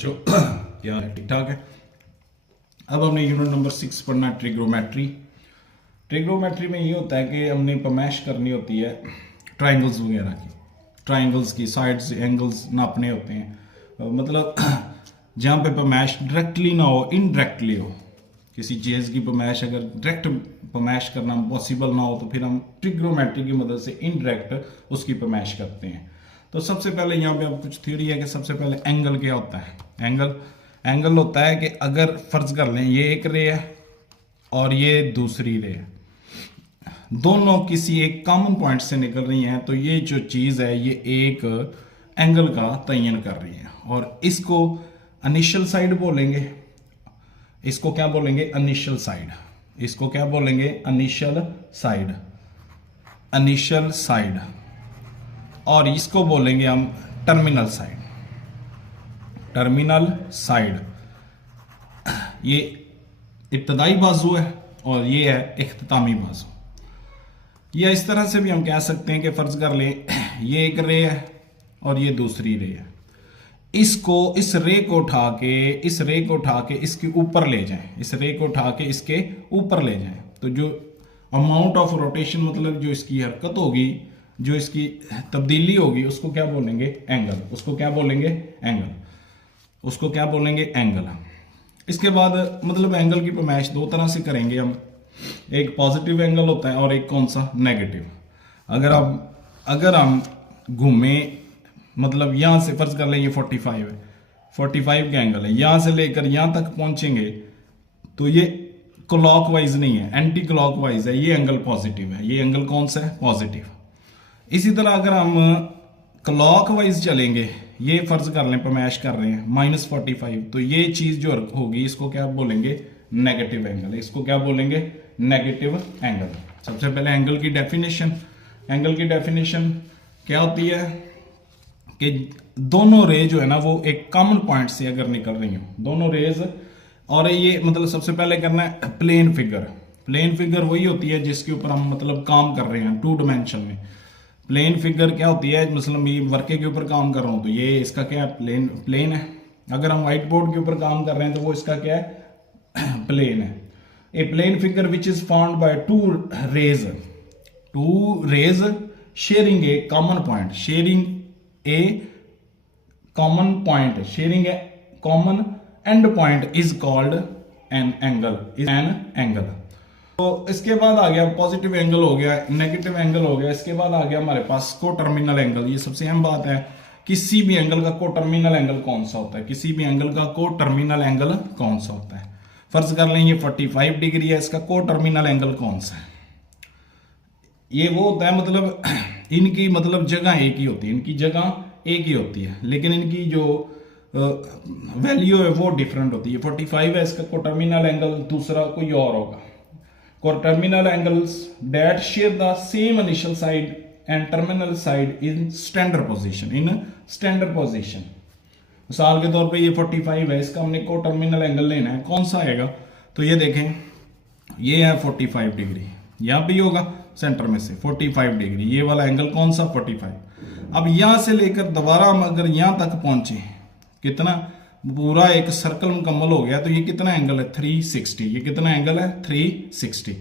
जो क्या है ठीक ठाक है। अब हमने यूनिट नंबर 6 पढ़ना है ट्रिग्नोमेट्री। ट्रिग्नोमेट्री में ये होता है कि हमने पैमाइश करनी होती है ट्राइंगल्स वगैरह की, ट्राइंगल्स की साइड्स एंगल्स नापने होते हैं। मतलब जहाँ पे पैमाइश डायरेक्टली ना हो, इनडायरेक्टली हो। किसी चीज़ की पैमाइश अगर डायरेक्ट पैमाइश करना पॉसिबल ना हो तो फिर हम ट्रिग्नोमेट्री की मदद से इनडायरेक्ट उसकी पैमाइश करते हैं। तो सबसे पहले यहाँ पे अब कुछ थ्योरी है कि सबसे पहले एंगल क्या होता है। एंगल होता है कि अगर फर्ज कर लें ये एक रे है और ये दूसरी रे है, दोनों किसी एक कॉमन पॉइंट से निकल रही हैं, तो ये जो चीज़ है ये एक एंगल का तयन कर रही है और इसको इनिशियल साइड बोलेंगे। इसको क्या बोलेंगे? Initial side. इसको क्या बोलेंगे? Initial side. Initial side. और इसको बोलेंगे हम टर्मिनल साइड। टर्मिनल साइड ये इब्तदाई बाजू है और ये है इख्तितामी बाजू। या इस तरह से भी हम कह सकते हैं कि फर्ज कर लें ये एक रे है और ये दूसरी रे है। इस रे को उठा के इसके ऊपर ले जाएं। इस रे को उठा के इसके ऊपर ले जाएं तो जो अमाउंट ऑफ रोटेशन, मतलब जो इसकी हरकत होगी, जो इसकी तब्दीली होगी, उसको क्या बोलेंगे? एंगल। उसको क्या बोलेंगे? एंगल। उसको क्या बोलेंगे? एंगल। इसके बाद मतलब एंगल की पैमाइश दो तरह से करेंगे हम। एक पॉजिटिव एंगल होता है और एक कौन सा? नेगेटिव। अगर हम घूमें, मतलब यहां से फर्ज कर लें ये 45 है, 45 का एंगल है, यहां से लेकर यहां तक पहुंचेंगे तो ये क्लॉकवाइज नहीं है, एंटी क्लॉकवाइज है, ये एंगल पॉजिटिव है। ये एंगल कौन सा है? पॉजिटिव। इसी तरह अगर हम क्लॉकवाइज चलेंगे, ये फर्ज कर लें पैमाइश कर रहे हैं -45, तो ये चीज जो होगी इसको क्या बोलेंगे? Negative angle. इसको क्या बोलेंगे? Negative angle. सबसे पहले एंगल की डेफिनेशन। एंगल की डेफिनेशन क्या होती है कि दोनों रे जो है ना वो एक कॉमन पॉइंट से अगर निकल रही हो, दोनों रेज, और ये मतलब सबसे पहले करना है प्लेन फिगर। प्लेन फिगर वही होती है जिसके ऊपर हम मतलब काम कर रहे हैं 2 डायमेंशन में। प्लेन फिगर क्या होती है? मतलब ये वर्के के ऊपर काम कर रहा हूं तो ये इसका क्या है? प्लेन है। अगर हम व्हाइट बोर्ड के ऊपर काम कर रहे हैं तो वो इसका क्या है? प्लेन है। A plane figure which is found by two rays sharing a common point. Sharing a common end point is called an angle. तो इसके बाद आ गया पॉजिटिव एंगल, हो गया नेगेटिव एंगल, हो गया। इसके बाद आ गया हमारे पास को टर्मिनल एंगल। ये सबसे अहम बात है, किसी भी एंगल का को टर्मिनल एंगल कौन सा होता है? किसी भी एंगल का को टर्मिनल एंगल कौन सा होता है? फर्ज कर लें ये 45 डिग्री है, इसका को टर्मिनल एंगल कौन सा है? ये वो होता है, मतलब इनकी मतलब जगह एक ही होती है, इनकी जगह एक ही होती है, लेकिन इनकी जो वैल्यू है वो डिफरेंट होती है। 45 है, इसका को टर्मिनल एंगल दूसरा कोई और होगा। Coterminal angles that share the same initial side and terminal side in standard position. मिसाल के तौर पे ये 45 है, इसका हमने को टर्मिनल एंगल लेना है, कौन सा आएगा? तो ये देखें, ये है 45 डिग्री, यहां पे होगा सेंटर में से 45 डिग्री, ये वाला एंगल कौन सा? 45। अब यहां से लेकर दोबारा हम अगर यहां तक पहुंचे, कितना पूरा एक सर्कल मुकम्मल हो गया, तो ये कितना एंगल है? 360। ये कितना एंगल है? 360।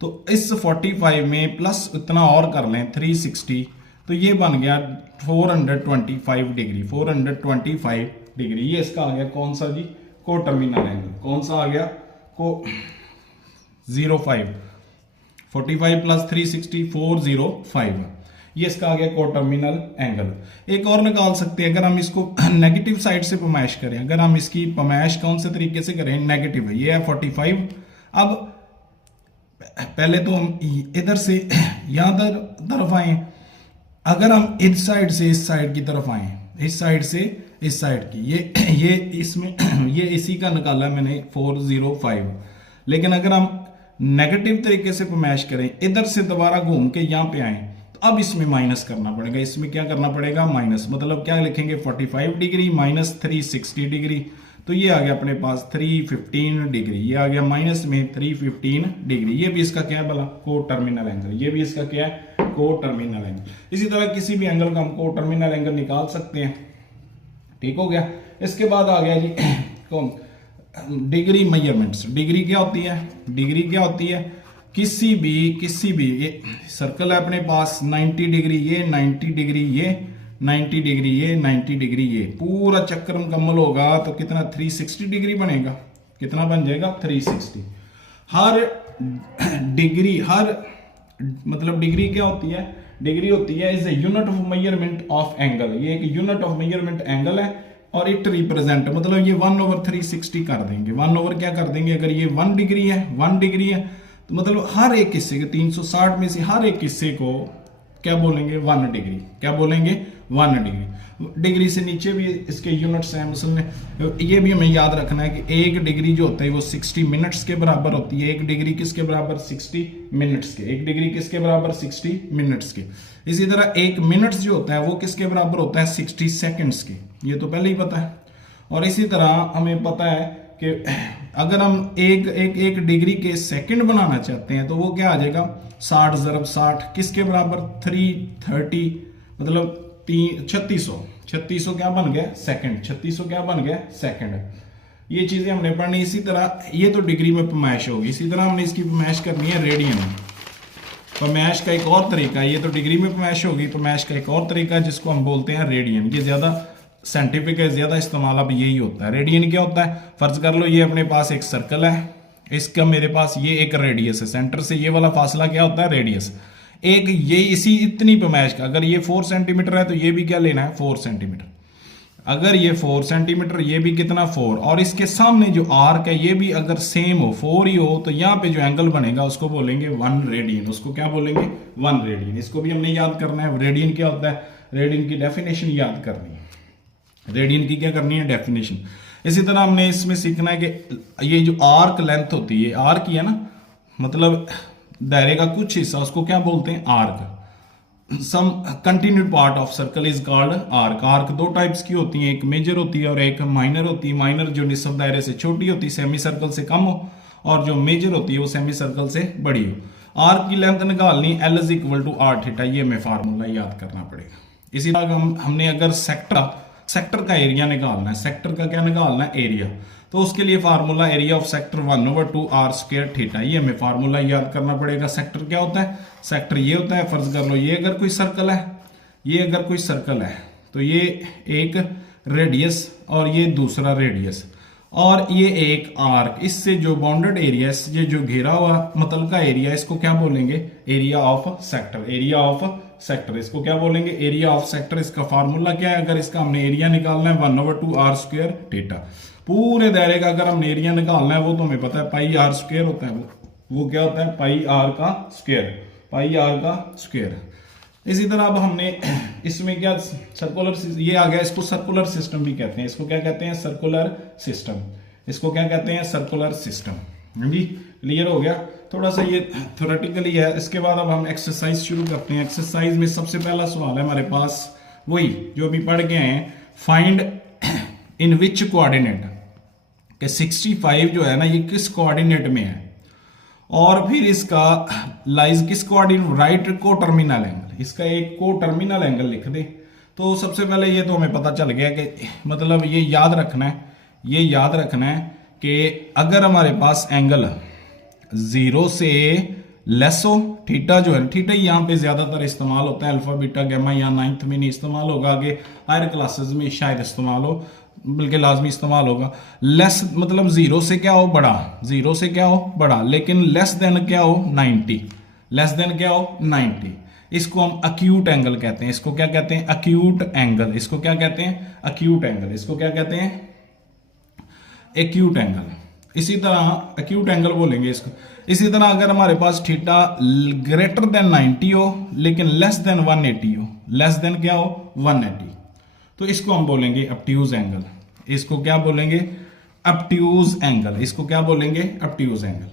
तो इस 45 में प्लस इतना और कर लें 360, तो ये बन गया 425 डिग्री। 425 डिग्री ये इसका आ गया कौन सा जी? को टर्मिनल एंगल। कौन सा आ गया? को 05। 45 प्लस 360 405, ये इसका आ गया को टर्मिनल एंगल। एक और निकाल सकते हैं, अगर हम इसको नेगेटिव साइड से पैमाइश करें, अगर हम इसकी पैमाइश कौन से तरीके से करें? नेगेटिव है, ये है 45। अब पहले तो हम इधर से यहां तरफ आए, अगर हम इस साइड से इस साइड की तरफ आए, इस साइड से इस साइड की, ये इसमें ये इसी का निकाला है मैंने 405। लेकिन अगर हम नेगेटिव तरीके से पैमाइश करें, इधर से दोबारा घूम के यहां पे आए, अब इसमें माइनस करना पड़ेगा। इसमें क्या करना पड़ेगा? माइनस। मतलब क्या लिखेंगे? 45 डिग्री माइनस 360 डिग्री, तो ये आ गया अपने पास 315 डिग्री। ये आ गया माइनस में 315 डिग्री। ये भी इसका क्या है भला? को टर्मिनल एंगल। ये भी इसका क्या है? को टर्मिनल एंगल। इसी तरह किसी भी एंगल का हम को टर्मिनल एंगल निकाल सकते हैं। ठीक हो गया। इसके बाद आ गया जी कौन, डिग्री मेजरमेंट्स। डिग्री क्या होती है, डिग्री क्या होती है, किसी भी ये सर्कल है अपने पास 90 डिग्री, ये 90 डिग्री, ये 90 डिग्री, ये 90 डिग्री, ये पूरा चक्कर मुकम्मल होगा तो कितना 360 डिग्री बनेगा, कितना बन जाएगा 360। हर डिग्री, हर मतलब डिग्री क्या होती है, डिग्री होती है is a unit of measurement of angle. ये एक यूनिट ऑफ मेजरमेंट एंगल है और इट रिप्रेजेंट मतलब ये 1/360 कर देंगे। 1 ओवर क्या कर देंगे, अगर ये 1 डिग्री है, 1 डिग्री है तो मतलब हर एक हिस्से के 360 में से हर एक हिस्से को क्या बोलेंगे 1 डिग्री, क्या बोलेंगे 1 डिग्री। डिग्री से नीचे भी इसके यूनिट्स हैं, मतलब ये भी हमें याद रखना है कि 1 डिग्री जो होता है वो 60 मिनट्स के बराबर होती है। 1 डिग्री किसके बराबर, 60 मिनट्स के। 1 डिग्री किसके बराबर, 60 मिनट्स के। इसी तरह 1 मिनट जो होता है वो किसके बराबर होता है, 60 सेकेंड्स के। ये तो पहले ही पता है। और इसी तरह हमें पता है कि अगर हम एक डिग्री के सेकंड बनाना चाहते हैं तो वो क्या आ जाएगा, 60 × 60 किसके बराबर, 330 मतलब 3600 क्या बन गया सेकंड, 3600 क्या बन गया सेकंड। ये चीजें हमने पढ़नी। इसी तरह ये तो डिग्री में पैमाइश होगी, इसी तरह हमने इसकी पैमाइश करनी है रेडियन में। पैमाइश का एक और तरीका, ये तो डिग्री में पैमाइश होगी, पैमाइश का एक और तरीका है जिसको हम बोलते हैं रेडियन। ये ज्यादा साइंटिफिक है, ज्यादा इस्तेमाल अब यही होता है। रेडियन क्या होता है, फर्ज कर लो ये अपने पास एक सर्कल है, इसका मेरे पास ये एक रेडियस है, सेंटर से ये वाला फासला क्या होता है, रेडियस। एक ये इसी इतनी पैमाइश का, अगर ये 4 सेंटीमीटर है तो ये भी क्या लेना है 4 सेंटीमीटर। अगर ये 4 सेंटीमीटर, ये भी कितना 4, और इसके सामने जो आर्क है ये भी अगर सेम हो 4 ही हो तो यहाँ पे जो एंगल बनेगा उसको बोलेंगे 1 रेडियन। उसको क्या बोलेंगे 1 रेडियन। इसको भी हमने याद करना है। रेडियन क्या होता है, रेडियन की डेफिनेशन याद करनी है। रेडियन की क्या करनी है, डेफिनेशन। इसी तरह हमने इसमें सीखना है कि ये जो आर्क लेंथ होती है, आर्क ही है ना, मतलब दायरे का कुछ हिस्सा, उसको क्या बोलते हैं arc. Some continued part of circle is called arc. Arc 2 types की होती हैं, एक मेजर होती है और एक माइनर होती है। माइनर जो निस्फ दायरे से छोटी होती है, सेमी सर्कल से कम हो, और जो मेजर होती है वो सेमी सर्कल से बड़ी हो। आर्क की लेंथ निकालनी L = r θ, ये हमें फार्मूला याद करना पड़ेगा। इसी तरह हमने अगर सेक्टर का एरिया निकालना है, सेक्टर का क्या निकालना है, एरिया, तो उसके लिए formula area of sector 1/2 r² θ, ये हमें फार्मूला याद करना पड़ेगा। सेक्टर क्या होता है, सेक्टर ये होता है, फर्ज कर लो ये अगर कोई सर्कल है, ये अगर कोई सर्कल है तो ये एक रेडियस और ये दूसरा रेडियस और ये एक आर्क, इससे जो बाउंडेड एरिया, ये जो घेरा हुआ मतलब का एरिया, इसको क्या बोलेंगे, area of sector. Area of sector, इसको क्या बोलेंगे, एरिया ऑफ सेक्टर। इसका फार्मूला क्या है, अगर इसका हमने एरिया निकालना है 1/2 r² θ। पूरे दायरे का अगर हमने एरिया निकालना है वो तो हमें पता है πr² होता है, वो क्या होता है πr का स्क्वायर। इसी तरह अब हमने इसमें क्या सर्कुलर, ये आ गया, इसको सर्कुलर सिस्टम भी कहते हैं। इसको क्या कहते हैं, सर्कुलर सिस्टम। इसको क्या कहते हैं, सर्कुलर सिस्टम। जी क्लियर हो गया। थोड़ा सा ये थ्योरेटिकली है। इसके बाद अब हम एक्सरसाइज शुरू करते हैं। एक्सरसाइज में सबसे पहला सवाल है हमारे पास वही जो अभी पढ़ के आए हैं, फाइंड इन विच कोऑर्डिनेट, कि 65 जो है ना ये किस कोऑर्डिनेट में है, और फिर इसका लाइज किस कोऑर्डिनेट, राइट को टर्मिनल एंगल, इसका एक को टर्मिनल एंगल लिख दे। तो सबसे पहले ये तो हमें पता चल गया कि मतलब ये याद रखना है कि अगर हमारे पास एंगल 0 से लेस हो, थीटा जो है, थीटा यहाँ पे ज्यादातर इस्तेमाल होता है, अल्फा बीटा गैमा यहाँ 9th में नहीं इस्तेमाल होगा, आगे हायर क्लासेस में शायद इस्तेमाल हो, बल्कि लाजमी इस्तेमाल होगा। लेस मतलब 0 से क्या हो, बड़ा, 0 से क्या हो, बड़ा, लेकिन लेस देन क्या हो, 90, लेस देन क्या हो, 90। इसको हम अक्यूट एंगल कहते हैं। इसको क्या कहते हैं, अक्यूट एंगल। इसको क्या कहते हैं, अक्यूट एंगल। इसको क्या कहते हैं, एक्यूट एंगल। इसी तरह अक्यूट एंगल बोलेंगे इसको। इसी तरह अगर हमारे पास थीटा ग्रेटर देन 90 हो लेकिन लेस देन 180 हो, लेस देन क्या हो, 180, तो इसको हम बोलेंगे ऑब्ट्यूज एंगल। इसको क्या बोलेंगे, ऑब्ट्यूज एंगल। इसको क्या बोलेंगे, ऑब्ट्यूज एंगल।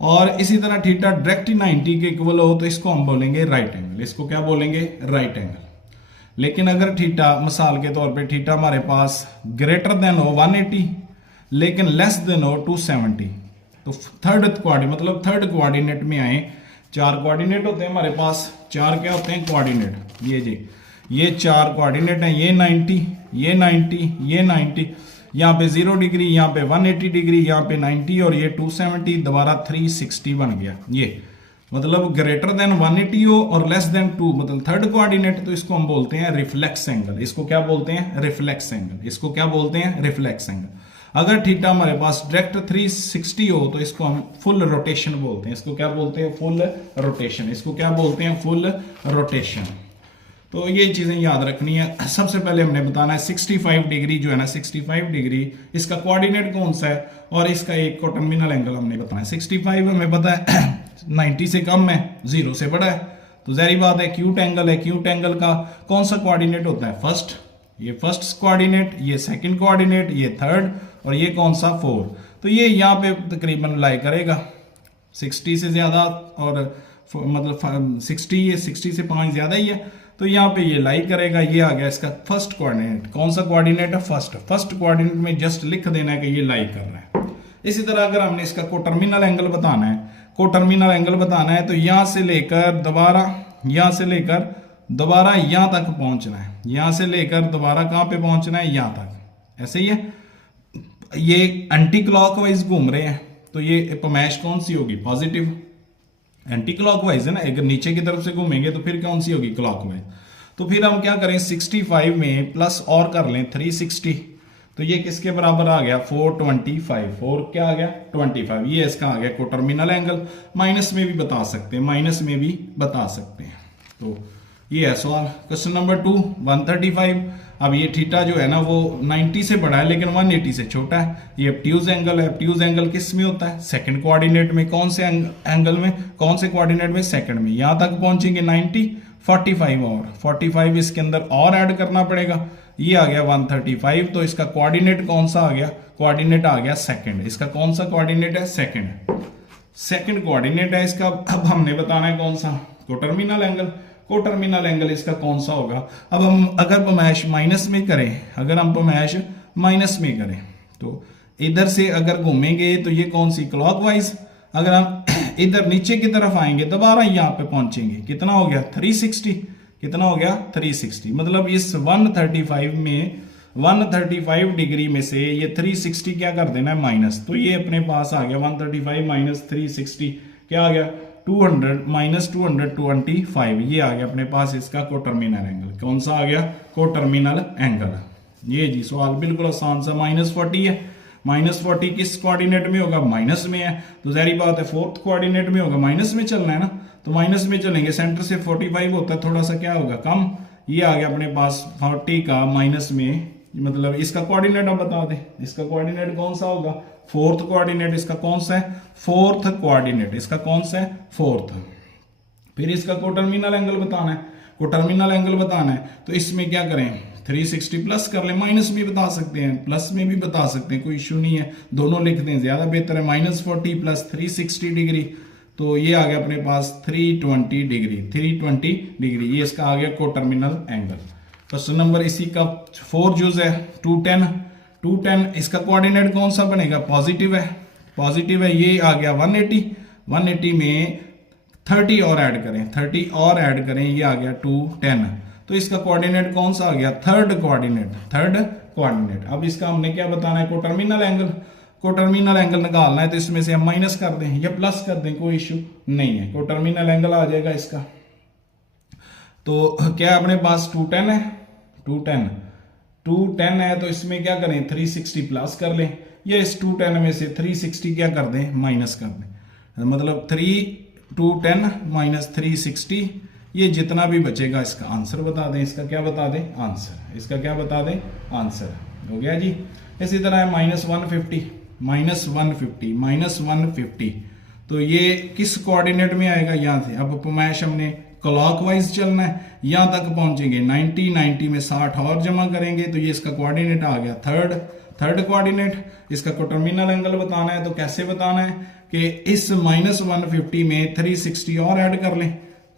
और इसी तरह थीटा डायरेक्ट 90 के इक्वल हो तो इसको हम बोलेंगे राइट एंगल। इसको क्या बोलेंगे, राइट एंगल। लेकिन अगर थीटा मिसाल के तौर पे थीटा हमारे पास ग्रेटर देन हो 180 लेकिन लेस देन हो 270, तो थर्ड कोऑर्डिनेट में आए। 4 कोऑर्डिनेट होते हैं हमारे पास, 4 क्या होते हैं कोऑर्डिनेट, ये जी ये 4 कोऑर्डिनेट हैं, ये 90, ये 90, ये 90, यहाँ पे 0 डिग्री, यहाँ पे 180 डिग्री, यहाँ पे 90 और ये 270, दोबारा 360 बन गया। ये मतलब ग्रेटर देन 180 हो और लेस देन 2, मतलब थर्ड कोऑर्डिनेट, तो इसको हम बोलते हैं रिफ्लेक्स एंगल। इसको क्या बोलते हैं? Reflex angle. इसको क्या बोलते हैं? Reflex angle. अगर थीटा हमारे पास डायरेक्ट 360 हो तो इसको हम फुल रोटेशन बोलते हैं। इसको क्या बोलते हैं? Full rotation. इसको क्या बोलते हैं? Full rotation. तो ये चीजें याद रखनी है। सबसे पहले हमने बताना है 65 डिग्री जो है ना, 65 डिग्री इसका कोऑर्डिनेट कौन सा है और इसका एक को टर्मिनल एंगल हमने बताना है। 65 हमें पता है 90 से कम है, 0 से बड़ा है, तो जाहिर बात है एक्यूट एंगल है। एक्यूट एंगल का कौन सा कोऑर्डिनेट होता है? फर्स्ट, ये फर्स्ट कोऑर्डिनेट, ये सेकंड कोऑर्डिनेट, ये थर्ड और ये कौन सा? 4। तो ये यहाँ पे तकरीबन लाई करेगा 60 से ज्यादा, और मतलब 60, ये 60 से 5 ज्यादा ही है, तो यहाँ पे ये लाई करेगा। ये आ गया इसका फर्स्ट कोऑर्डिनेट। कौन सा कोऑर्डिनेट है? फर्स्ट। फर्स्ट कोऑर्डिनेट में जस्ट लिख देना है कि ये लाई कर रहा है। इसी तरह अगर हमने इसका कोटर्मिनल एंगल बताना है, कोटर्मिनल एंगल बताना है, तो यहां से लेकर दोबारा, यहां से लेकर दोबारा यहां तक पहुंचना है, यहां से लेकर दोबारा कहां पे पहुंचना है? यहां तक। ऐसे ही है, ये एंटी क्लॉकवाइज घूम रहे हैं, तो ये पमैश कौन सी होगी? पॉजिटिव। एंटी क्लॉकवाइज है ना, अगर नीचे की तरफ से घूमेंगे तो फिर कौन सी होगी? क्लॉकवाइज। तो फिर हम क्या करें? 65 में प्लस और कर लें 360, तो ये किसके बराबर आ गया? 425। 4 क्या आ गया? 25। ये इसका आ गया कोटर्मिनल एंगल। माइनस में भी बता सकते हैं, माइनस में भी बता सकते हैं। तो ये है सवाल। Question number 2, 135। अब ये थीटा जो है ना वो 90 से बड़ा है लेकिन 180 से छोटा है। ये ऑब्ट्यूज एंगल है। ऑब्ट्यूज एंगल किस में होता है? सेकंड कोऑर्डिनेट में। कौन से एंगल में? कौन से कोऑर्डिनेट में? सेकंड में। यहां तक पहुंचेंगे 90, 45 और 45 इसके अंदर और ऐड करना पड़ेगा। ये आ गया 135। तो इसका कोऑर्डिनेट कौन सा आ गया? कोऑर्डिनेट आ गया सेकंड। इसका कौन सा कोऑर्डिनेट है? सेकंड। सेकंड कोऑर्डिनेट है इसका। अब हमने बताना है कौन सा? Coterminal angle. कोटर्मिनल एंगल इसका कौन सा होगा? अब हम अगर पमैश माइनस में करें, अगर हम पमैश माइनस में करें तो इधर से अगर घूमेंगे तो ये कौन सी? क्लॉकवाइज। अगर हम इधर नीचे की तरफ आएंगे दोबारा यहां पे पहुंचेंगे, कितना हो गया? 360। कितना हो गया? 360। मतलब इस 135 में 135 डिग्री में से ये 360 क्या कर देना है? माइनस। तो ये अपने पास आ गया 135 माइनस 360 क्या आ गया? 200 माइनस 225। ये आ गया अपने पास इसका कोटर्मिनल एंगल। कौन सा आ गया? Coterminal angle. ये जी सवाल बिल्कुल आसान सा। -40 है। -40 किस कोऑर्डिनेट में होगा? माइनस में है, तो जाहिर बात है फोर्थ कोऑर्डिनेट में होगा, माइनस में चलना है ना, तो माइनस में चलेंगे। सेंटर से 45 होता है, थोड़ा सा क्या होगा? कम। ये आ गया अपने पास 40 का माइनस में, मतलब इसका कोऑर्डिनेट हम बता दें। इसका कोऑर्डिनेट कौन सा होगा? Fourth coordinate. इसका कौन सा है? Fourth coordinate. इसका कौन सा है? फोर्थ। फिर इसका कोटर्मिनल एंगल बताना है। कोटर्मिनल एंगल बताना है तो इसमें क्या करें? 360 प्लस कर लें। माइनस भी बता सकते हैं, प्लस में भी बता सकते हैं, कोई इश्यू नहीं है। दोनों लिख दें, ज्यादा बेहतर है। -40 प्लस 360 डिग्री, तो ये आ गया अपने पास 320 डिग्री। 320 डिग्री ये इसका आ गया कोटर्मिनल एंगल। क्वेश्चन नंबर इसी का 4 यूज है। 210। 210 इसका कोऑर्डिनेट कौन सा बनेगा? पॉजिटिव है। पॉजिटिव है। ये आ गया 180। 180 में 30 और ऐड करें, 30 और ऐड करें, ये आ गया 210। तो इसका कोऑर्डिनेट कौन सा आ गया? Third coordinate. Third coordinate. अब इसका हमने क्या बताना है? Coterminal angle. कोटर्मिनल एंगल निकालना है तो इसमें से हम माइनस कर दें या प्लस कर दें, कोई इश्यू नहीं है। कोटर्मिनल एंगल आ जाएगा इसका। तो क्या अपने पास 210 है? 210 है, तो इसमें क्या करें? 360 प्लस कर लें, या इस 210 में से 360 क्या कर दें? माइनस कर दें। मतलब 210 माइनस 360, ये जितना भी बचेगा इसका आंसर बता दें। इसका क्या बता दें? आंसर। इसका क्या बता दें? आंसर। हो गया जी। इसी तरह है -150। -150 -150, तो ये किस कोऑर्डिनेट में आएगा? यहां से। अब पमैश हमने क्लॉकवाइज चलना है, यहां तक पहुंचेंगे 90। 90 में 60 और जमा करेंगे, तो ये इसका कोऑर्डिनेट आ गया थर्ड कोऑर्डिनेट। इसका कोटर्मिनल एंगल बताना है तो कैसे बताना है कि इस -150 में 360 और ऐड कर लें,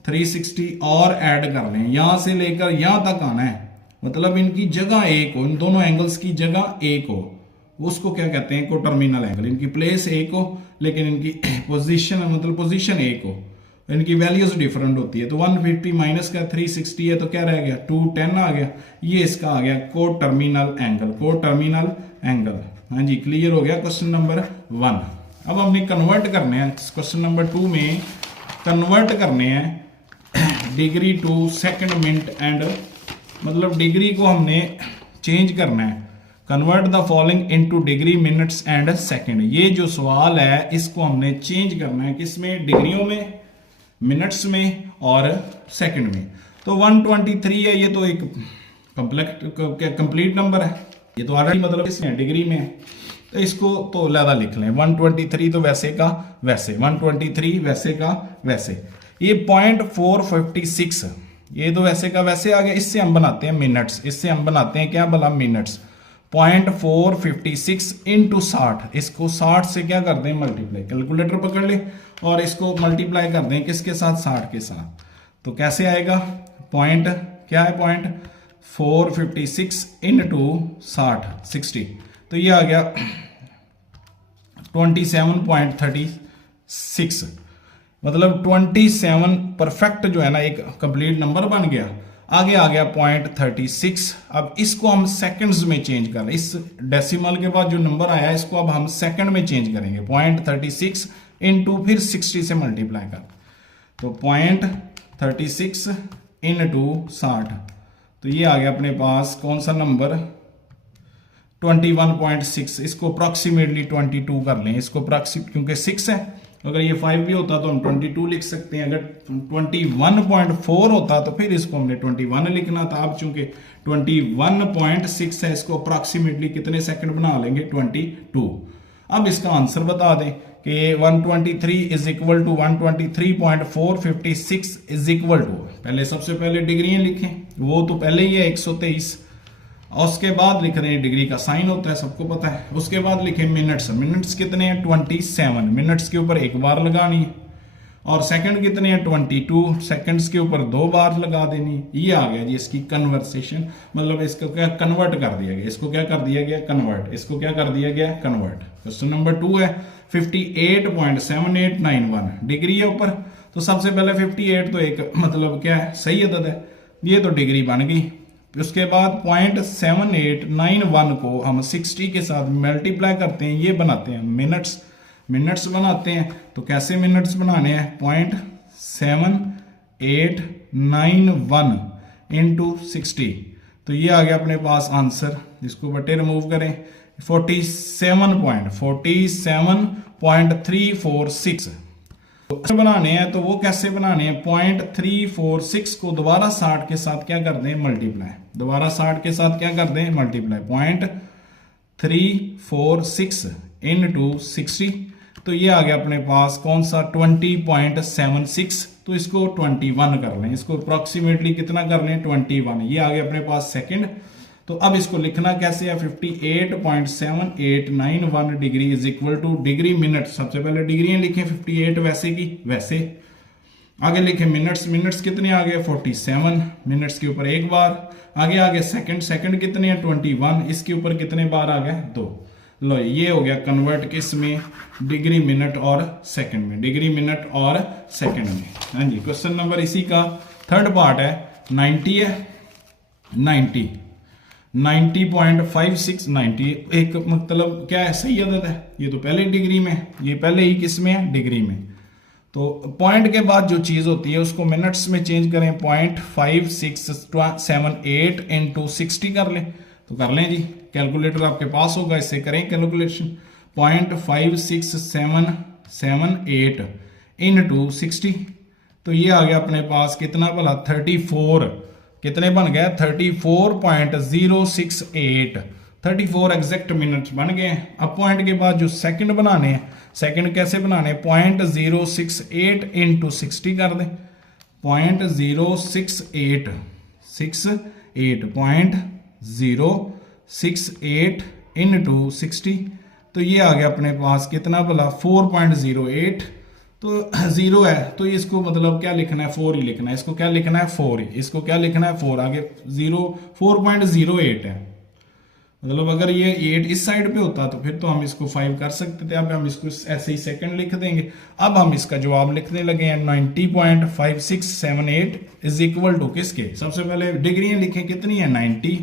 360 और ऐड कर लें, यहां से लेकर यहां तक आना है। मतलब इनकी जगह एक हो, इन दोनों एंगल्स की जगह एक हो, उसको क्या कहते हैं? Coterminal angle. इनकी प्लेस एक हो लेकिन इनकी पोजीशन, मतलब पोजीशन एक हो, इनकी वैल्यूज डिफरेंट होती है। तो 150 माइनस का 360 है तो क्या रह गया 210 आ गया। ये इसका आ गया को टर्मिनल एंगल, को टर्मिनल एंगल। हाँ जी, क्लियर हो गया क्वेश्चन नंबर 1। अब हमने कन्वर्ट करने हैं क्वेश्चन नंबर 2 में, कन्वर्ट करने हैं degree to second minute and, मतलब डिग्री को हमने चेंज करना है। Convert the following into degree minutes and second. ये जो सवाल है इसको हमने चेंज करना है किसमें, डिग्रियों में, मिनट्स में और सेकंड में। तो 123 है, ये तो एक कंप्लीट नंबर है, ये तो ऑलरेडी मतलब इसमें डिग्री में है, तो इसको तो लहदा लिख लें। 123 तो वैसे का वैसे, 123 वैसे का वैसे। ये 0.456 ये तो वैसे का वैसे आ गया। इससे हम बनाते हैं मिनट्स, इससे हम बनाते हैं क्या भला मिनट्स। 0.456 इंटू 60, इसको 60 से क्या कर दें मल्टीप्लाई, कैलकुलेटर पकड़ ले और इसको मल्टीप्लाई कर दें किसके साथ, 60 के साथ। तो कैसे आएगा, पॉइंट क्या है 0.456 इंटू 60, तो ये आ गया 27.36, मतलब 27 परफेक्ट जो है ना एक कंप्लीट नंबर बन गया। आगे आ गया 0.36। अब इसको हम सेकंड्स में चेंज कर रहे हैं, इस डेसिमल के बाद जो नंबर आया इसको अब हम सेकंड में चेंज करेंगे। 0.36 इंटू फिर 60 से मल्टीप्लाई कर, तो 0.36 इंटू 60, तो ये आ गया अपने पास कौन सा नंबर 21.6। इसको अप्रॉक्सीमेटली 22 कर लें, इसको क्योंकि 6 है, अगर ये 5 भी होता तो हम 22 लिख सकते हैं। अगर 21.4 होता तो फिर इसको हमने 21 लिखना था। अब चूंकि 21.6 है, इसको अप्रॉक्सीमेटली कितने सेकंड बना लेंगे 22। अब इसका आंसर बता दें कि 123 is equal to 123.456 is equal to, पहले सबसे पहले डिग्रियां लिखें, वो तो पहले ही है 123, और उसके बाद लिख रहे हैं डिग्री का साइन होता है सबको पता है। उसके बाद लिखे मिनट्स, मिनट्स कितने हैं 27, मिनट्स के ऊपर एक बार लगानी है, और सेकंड कितने हैं 22, सेकंड्स के ऊपर 2 बार लगा देनी है। ये आ गया जी इसकी कन्वर्सेशन, मतलब इसको क्या कन्वर्ट कर दिया गया, इसको क्या कर दिया गया कन्वर्ट, इसको क्या कर दिया गया कन्वर्ट। क्वेश्चन नंबर 2 है 58.7891 डिग्री है ऊपर, तो सबसे पहले 58 तो एक मतलब क्या है सही अदद है, ये तो डिग्री बन गई। उसके बाद 0.7891 को हम 60 के साथ मल्टीप्लाई करते हैं, ये बनाते हैं मिनट्स, मिनट्स बनाते हैं। तो कैसे मिनट्स बनाने हैं, 0.7891 इंटू 60, तो ये आ गया अपने पास आंसर। इसको बटे रिमूव करें, 47.346 बनाने हैं। तो वो कैसे बनाने हैं, 0.346 को दोबारा 60 के साथ क्या कर दें मल्टीप्लाई, दोबारा 60 के साथ क्या कर दें मल्टीप्लाई, 0.346 इंटू 60, तो ये आ गया अपने पास कौन सा 20.76, तो इसको 21 कर लें, इसको अप्रॉक्सीमेटली कितना कर लें 21, ये आ गया अपने पास सेकंड। तो अब इसको लिखना कैसे है, 58.7891 degree is equal two degree minute, सबसे पहले डिग्रियां लिखें 58 वैसे की वैसे, आगे लिखें मिनट्स, मिनट्स कितने आ गए 47, मिनट्स के ऊपर एक बार, आगे सेकंड, सेकंड कितने हैं 21, इसके ऊपर कितने बार आ गए 2। लो ये हो गया कन्वर्ट किस में, डिग्री मिनट और सेकंड में, डिग्री मिनट और सेकंड में। हाँ जी, क्वेश्चन नंबर इसी का थर्ड पार्ट है 90 है, 90.56 90 एक मतलब क्या है सही अदद है, ये तो पहले डिग्री में, ये पहले ही किस में है डिग्री में। तो पॉइंट के बाद जो चीज होती है उसको मिनट्स में चेंज करें, 0.5678 इंटू 60 कर लें, तो कर लें जी, कैलकुलेटर आपके पास होगा, इससे करें कैलकुलेशन। 0.56778 इंटू 60, तो ये आ गया अपने पास कितना भला 34, कितने बन गया 34.068, 34 एग्जैक्ट मिनट्स बन गए। अब पॉइंट के बाद जो सेकंड बनाने हैं, सेकंड कैसे बनाने हैं, 0.068 इंटू 60 कर दें, 0.068 इंटू 60, तो ये आ गया अपने पास कितना भला 4.08, तो 0 है तो इसको मतलब क्या लिखना है 4 ही लिखना है, इसको क्या लिखना है 4 ही, इसको क्या लिखना है 4, आगे 4.08 है, मतलब अगर ये 8 इस साइड पे होता तो फिर तो हम इसको 5 कर सकते थे। अब हम इसको ऐसे ही सेकंड लिख देंगे। अब हम इसका जवाब लिखने लगे हैं 90.5678 इज इक्वल टू किसके, सबसे पहले डिग्रियां लिखें कितनी है 90,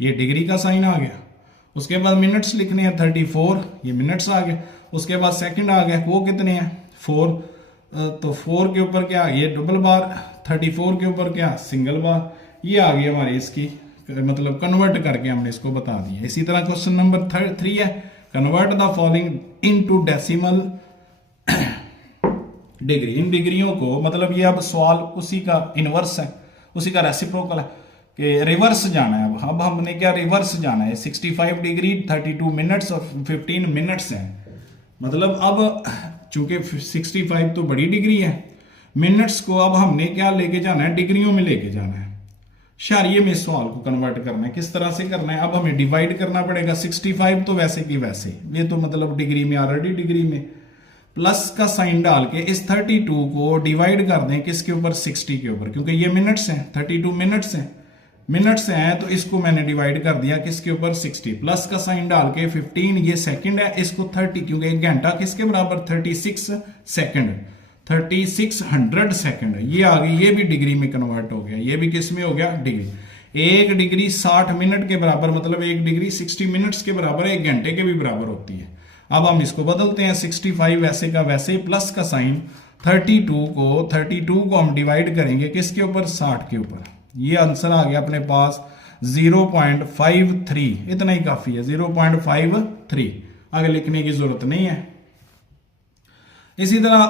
ये डिग्री का साइन आ गया। उसके बाद मिनट्स लिखने हैं 34, ये मिनट्स आ गए। उसके बाद सेकंड आ गया, वो कितने हैं 4, तो 4 के ऊपर क्या, ये डबल बार, 34 के ऊपर क्या सिंगल बार, ये आ गई हमारी इसकी मतलब कन्वर्ट करके हमने इसको बता दिया। इसी तरह क्वेश्चन नंबर 3 है, convert the following into decimal degree. इन डिग्रियों को मतलब ये अब सवाल उसी का इनवर्स है, उसी का रेसिप्रोकल है कि रिवर्स जाना है। अब हमने क्या रिवर्स जाना है, 65 डिग्री 32 मिनट्स और 15 मिनट्स है। मतलब अब चूंकि 65 तो बड़ी डिग्री है, मिनट्स को अब हमने क्या लेके जाना है, डिग्रियों में लेके जाना है। शारिये में इस सवाल को कन्वर्ट करना है। किस तरह से करना है, अब हमें डिवाइड करना पड़ेगा। 65 तो वैसे की वैसे, ये तो मतलब डिग्री में ऑलरेडी डिग्री में, प्लस का साइन डाल के इस 32 को डिवाइड कर दें किसके ऊपर, 60 के ऊपर, क्योंकि ये मिनट्स हैं, 32 मिनट्स हैं तो इसको मैंने डिवाइड कर दिया किसके ऊपर, 60, प्लस का साइन डाल के 15, ये सेकंड है, इसको 30, क्योंकि एक घंटा किसके बराबर 36 सेकंड, 3600 सेकंड, ये आ गई, ये भी डिग्री में कन्वर्ट हो गया, ये भी किस में हो गया, डिग्री। एक डिग्री 60 मिनट के बराबर, मतलब एक डिग्री 60 मिनट्स के बराबर, एक घंटे के भी बराबर होती है। अब हम इसको बदलते हैं, 65 वैसे का वैसे, प्लस का साइन 32 को हम डिवाइड करेंगे किसके ऊपर, 60 के ऊपर। ये आंसर आ गया अपने पास 0.53, इतना ही काफी है, 0.53, आगे लिखने की जरूरत नहीं है। इसी तरह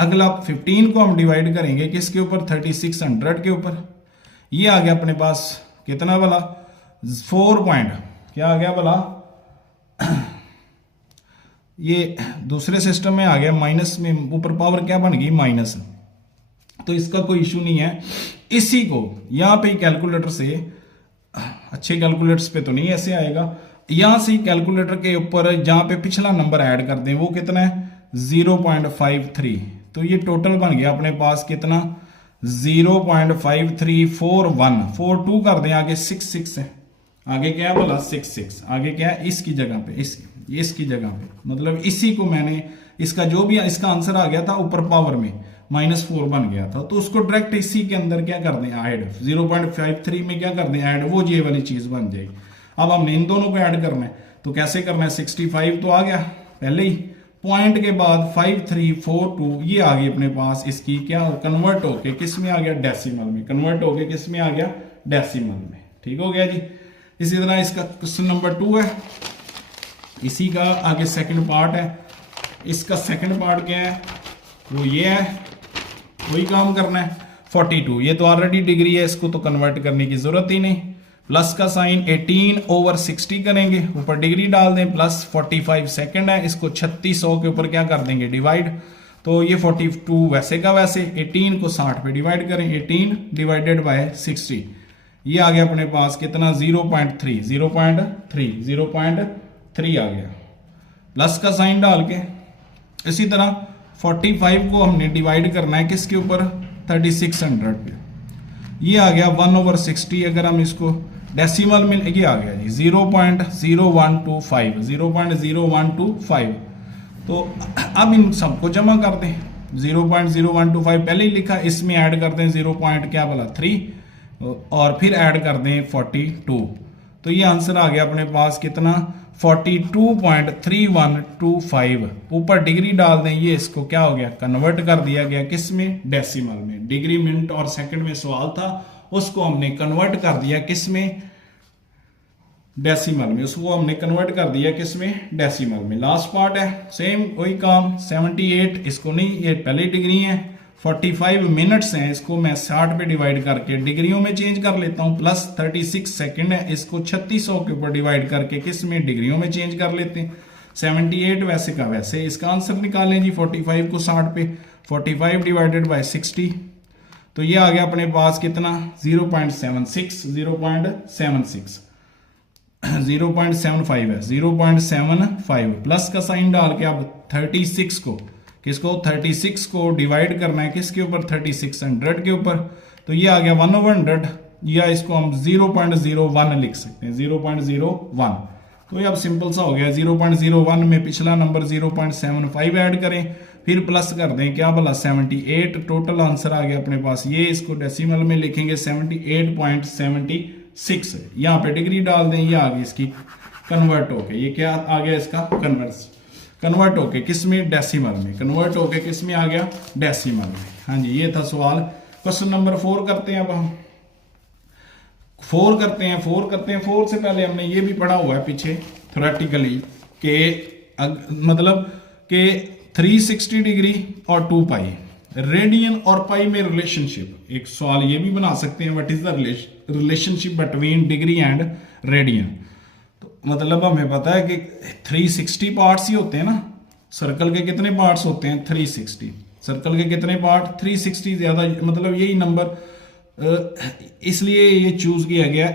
अगला 15 को हम डिवाइड करेंगे किसके ऊपर, 3600 के ऊपर। ये आ गया अपने पास कितना वाला, 4 पॉइंट क्या आ गया वाला, ये दूसरे सिस्टम में आ गया माइनस में, ऊपर पावर क्या बन गई माइनस, तो इसका कोई इशू नहीं है। इसी को यहां पे कैलकुलेटर से, अच्छे कैलकुलेटर्स पे तो नहीं ऐसे आएगा, यहां से कैलकुलेटर के ऊपर जहां पे पिछला नंबर ऐड कर दें, वो कितना है 0.53, तो ये टोटल बन गया अपने पास कितना 0.5341, 42 कर दें, आगे 66 है, आगे क्या है बोला 66, आगे क्या है इसकी जगह पे, इसकी जगह पे, मतलब इसी को मैंने, इसका जो भी इसका आंसर आ गया था ऊपर पावर में -4 बन गया था, तो उसको डायरेक्ट इसी के अंदर क्या कर दें ऐड, 0.53 में क्या कर दें ऐड, वो ये वाली चीज बन जाएगी। अब हमने इन दोनों को ऐड करना है, तो कैसे करना है, 65 तो आ गया पहले ही, पॉइंट के बाद 5342, ये आ गई अपने पास, इसकी क्या कन्वर्ट होके किस में आ गया, डेसिमल में, कन्वर्ट होके किस में आ गया, डेसिमल में। ठीक हो गया जी। इसी तरह इसका क्वेश्चन नंबर 2 है, इसी का आगे सेकंड पार्ट है। इसका सेकंड पार्ट क्या है, वो ये है, वही काम करना है। 42 ये तो ऑलरेडी डिग्री है, इसको तो कन्वर्ट करने की जरूरत ही नहीं, प्लस का साइन 18/60 करेंगे, ऊपर डिग्री डाल दें, प्लस 45 सेकंड है, इसको 3600 के ऊपर क्या कर देंगे डिवाइड, तो ये 42 वैसे का वैसे, 18 को 60 पे डिवाइड करें, 18 डिवाइडेड बाय 60, ये आ गया अपने पास कितना 0.3 आ गया, प्लस का साइन डाल के। इसी तरह 45 को हमने डिवाइड करना है किसके ऊपर, 3600 पे, ये आ गया 1/60, अगर हम इसको डेसिमल में, ये आ गया जी 0.0125, तो अब इन सबको जमा कर दें, 0.0125 पहले ही लिखा, इसमें ऐड कर दें 0. क्या बोला 3 और फिर ऐड कर दें 42, तो ये आंसर आ गया अपने पास कितना 42.3125, ऊपर डिग्री डाल दें, ये इसको क्या हो गया कन्वर्ट कर दिया गया किस में, डेसिमल में। डिग्री मिनट और सेकंड में सवाल था, उसको हमने कन्वर्ट कर दिया किस में, डेसिमल में, उसको हमने कन्वर्ट कर दिया किस में, डेसिमल में। लास्ट पार्ट है सेम वही काम, 78, इसको नहीं, ये पहले डिग्री है, 45 मिनट्स हैं, इसको मैं 60 पे डिवाइड करके डिग्रियों में चेंज कर लेता हूं, प्लस 36 सेकंड है, इसको 3600 के ऊपर डिवाइड करके किस में, डिग्रियों में चेंज कर लेते हैं। 78 वैसे का वैसे, इसका आंसर निकालें जी, 45 को 60 पे, 45 डिवाइडेड बाय 60, तो ये आ गया अपने पास कितना 0.75 है, 0.75, प्लस का साइन डाल के अब 36 को, किसको 36 को डिवाइड करना है किसके ऊपर, 3600 के ऊपर, तो ये आ गया 1/100, या इसको हम 0.01 लिख सकते हैं, 0.01, तो ये अब सिंपल सा हो गया। 0.01 में पिछला नंबर 0.75 ऐड करें, फिर प्लस कर दें, क्या बोला 78, टोटल आंसर आ गया अपने पास ये। इसको डेसिमल में लिखेंगे 78.76, यहाँ पे डिग्री डाल दें, ये आ गई इसकी कन्वर्ट होके, ये क्या आ गया इसका कन्वर्ट होके किस में, डेसिमल में, कन्वर्ट होके किस में आ गया, डेसिमल में। हाँ जी, ये था सवाल। क्वेश्चन नंबर 4 करते हैं अब हम। 4 करते हैं। 4 से पहले हमने ये भी पढ़ा हुआ है पीछे थ्योरेटिकली के मतलब के 360 डिग्री और 2 पाई, रेडियन और पाई में रिलेशनशिप। एक सवाल ये भी बना सकते हैं, what is the relationship between degree and radian. तो मतलब हमें पता है कि 360 पार्ट्स ही होते हैं ना, सर्कल के कितने पार्ट्स होते हैं 360, सर्कल के कितने पार्ट 360, ज्यादा मतलब यही नंबर इसलिए ये चूज किया गया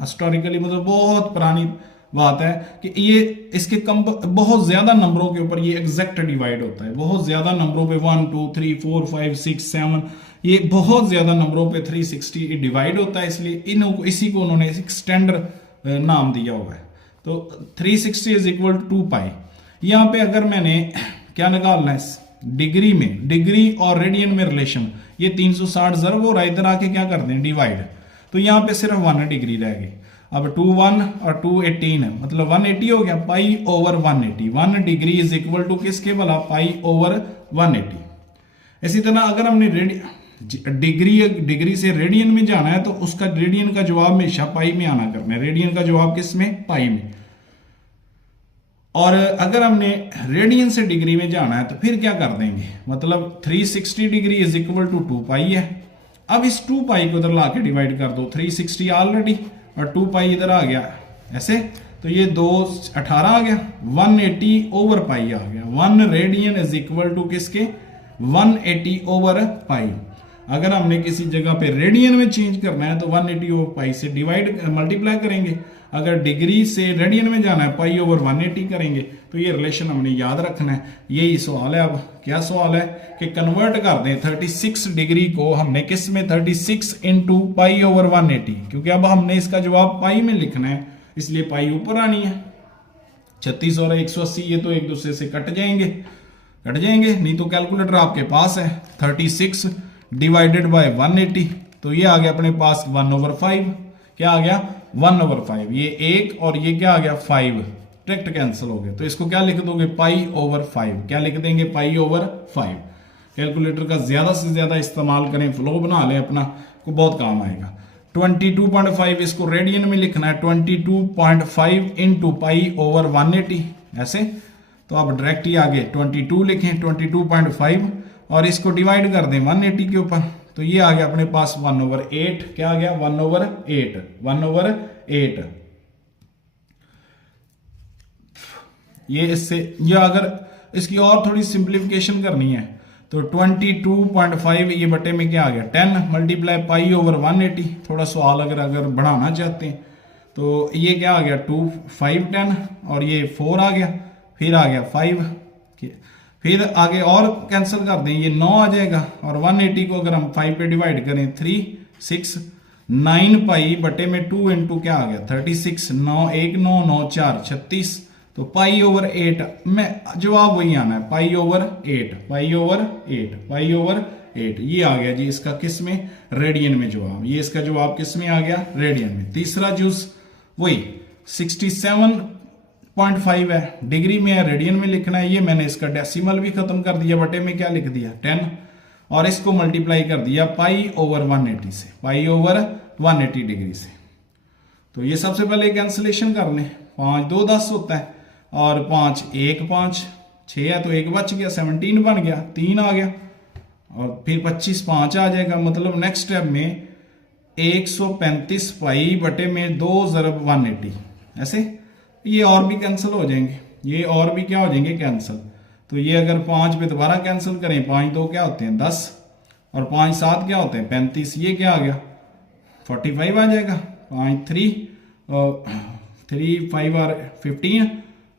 हिस्टोरिकली, मतलब बहुत पुरानी बात है कि ये इसके कम बहुत ज्यादा नंबरों के ऊपर ये एग्जैक्ट डिवाइड होता है, बहुत ज्यादा नंबरों पे 1 2 3 4 5 6 7 ये बहुत ज्यादा नंबरों पे 360 डिवाइड होता है, इसलिए इसी को उन्होंने स्टैंडर्ड नाम दिया हुआ है। तो 360 इज इक्वल टू 2 पाई। यहाँ पे अगर मैंने क्या निकालना है डिग्री में, डिग्री और रेडियन में रिलेशन, ये 360 जरूर हो रहा है, इधर आके क्या कर दें डिवाइड, तो यहाँ पे सिर्फ 1 डिग्री रह गई। अब 2 1 और 2 18 है, मतलब 180 हो गया, pi over 180, 1 degree is equal to किसके वाला, पाई ओवर 180। इसी तरह अगर हमने डिग्री से रेडियन में जाना है तो उसका रेडियन का जवाब हमेशा पाई में आना करना है, रेडियन का जवाब किस में, पाई में। और अगर हमने रेडियन से डिग्री में जाना है तो फिर क्या कर देंगे, मतलब 360 डिग्री इज इक्वल टू 2 पाई है। अब इस 2 पाई को उधर ला के डिवाइड कर दो, 360 ऑलरेडी और 2 पाई इधर आ गया ऐसे, तो ये 2 18 आ गया, 180 ओवर पाई आ गया। 1 रेडियन इज इक्वल टू किसके, 180 ओवर पाई। अगर हमने किसी जगह पे रेडियन में चेंज करना है तो 180 ओवर पाई से डिवाइड मल्टीप्लाई करेंगे, अगर डिग्री से रेडियन में जाना है पाई ओवर 180 करेंगे। तो ये रिलेशन हमने याद रखना है, यही सवाल है। अब क्या सवाल है कि कन्वर्ट कर दें 36 डिग्री को हमने किस में, 36 इंटू पाई ओवर 180, क्योंकि अब हमने इसका जवाब पाई में लिखना है, इसलिए पाई ऊपर आनी है। 36 और 180 ये तो एक दूसरे से कट जाएंगे, नहीं तो कैलकुलेटर आपके पास है। 36 डिवाइडेड बाय 180, तो ये आ गया अपने पास 1/5, क्या आ गया 1/5, ये 1 और ये क्या आ गया 5, डायरेक्ट कैंसिल हो गए। तो इसको क्या लिख दोगे, पाई ओवर 5, क्या लिख देंगे, पाई ओवर 5। कैलकुलेटर का ज्यादा से ज्यादा इस्तेमाल करें, फ्लो बना लें अपना, को बहुत काम आएगा। 22.5 इसको रेडियन में लिखना है, 22.5 इंटू पाई ओवर 180 ऐसे, तो आप डायरेक्ट ही आगे 22 लिखें, 22.5 और इसको डिवाइड कर दें 180 के ऊपर, तो ये आ गया अपने पास 1/8, क्या आ गया 1/8। ये इससे, या अगर इसकी और थोड़ी सिंप्लीफिकेशन करनी है तो 22.5 ये बटे में क्या आ गया 10 मल्टीप्लाई पाई ओवर 180। थोड़ा सवाल अगर बढ़ाना चाहते हैं तो ये क्या आ गया 2 5 10 और ये 4 आ गया, फिर आ गया 5, फिर आगे और कैंसिल कर दें, ये 9 आ जाएगा, और 180 को अगर हम 5 पे डिवाइड करें 3 6 9 पाई बटे में 2 इंटू क्या आ गया 36, 9 1 9 9 4 36, तो पाई ओवर 8 में जवाब वही आना है, पाई ओवर 8 ये आ गया जी इसका किस में, रेडियन में जवाब। ये इसका जवाब किस में आ गया, रेडियन में। तीसरा जूस वही 67.5 है, डिग्री में है, रेडियन में लिखना है। ये मैंने इसका डेसिमल भी खत्म कर दिया, बटे में क्या लिख दिया 10, और इसको मल्टीप्लाई कर दिया पाई ओवर 180 से, पाई ओवर 180 डिग्री से। तो ये सबसे पहले कैंसिलेशन कर लें, 5 2 10 होता है, और 5 1 5 6 है, तो 1 बच गया, 17 बन गया, 3 आ गया, और फिर 25 5 आ जाएगा। मतलब नेक्स्ट स्टेप में 135 पाई बटे में 2 ज़रब 180 ऐसे, ये और भी कैंसिल हो जाएंगे, ये और भी क्या हो जाएंगे कैंसिल। तो ये अगर 5 पे दोबारा कैंसिल करें, 5 2 क्या होते हैं 10, और 5 7 क्या होते हैं 35, ये क्या आ गया 45 आ जाएगा। 5 3 और 3 5 और 15,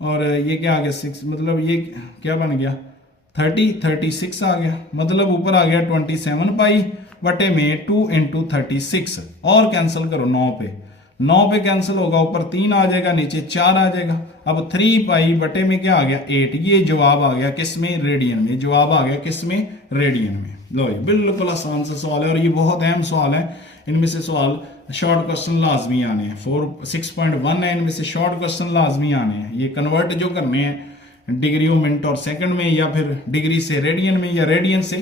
और ये क्या आ गया 6, मतलब ये क्या बन गया 36 आ गया। मतलब ऊपर आ गया 27 पाई बटे में 2 इंटू 36, और कैंसिल करो 9 पे, 9 पे कैंसिल होगा, ऊपर 3 आ जाएगा, नीचे 4 आ जाएगा। अब 3 पाई बटे में क्या आ गया 8। ये जवाब आ गया किस में, रेडियन में। जवाब आ गया किस में, रेडियन में। लो ये बिल्कुल आसान सा सवाल है और ये बहुत अहम सवाल है। इनमें से सवाल शॉर्ट क्वेश्चन लाजमी आने हैं। 6.1 है, इनमें से शॉर्ट क्वेश्चन लाजमी आने हैं। ये कन्वर्ट जो करने हैं डिग्री मिनट और सेकंड में, या फिर डिग्री से रेडियन में, या रेडियन से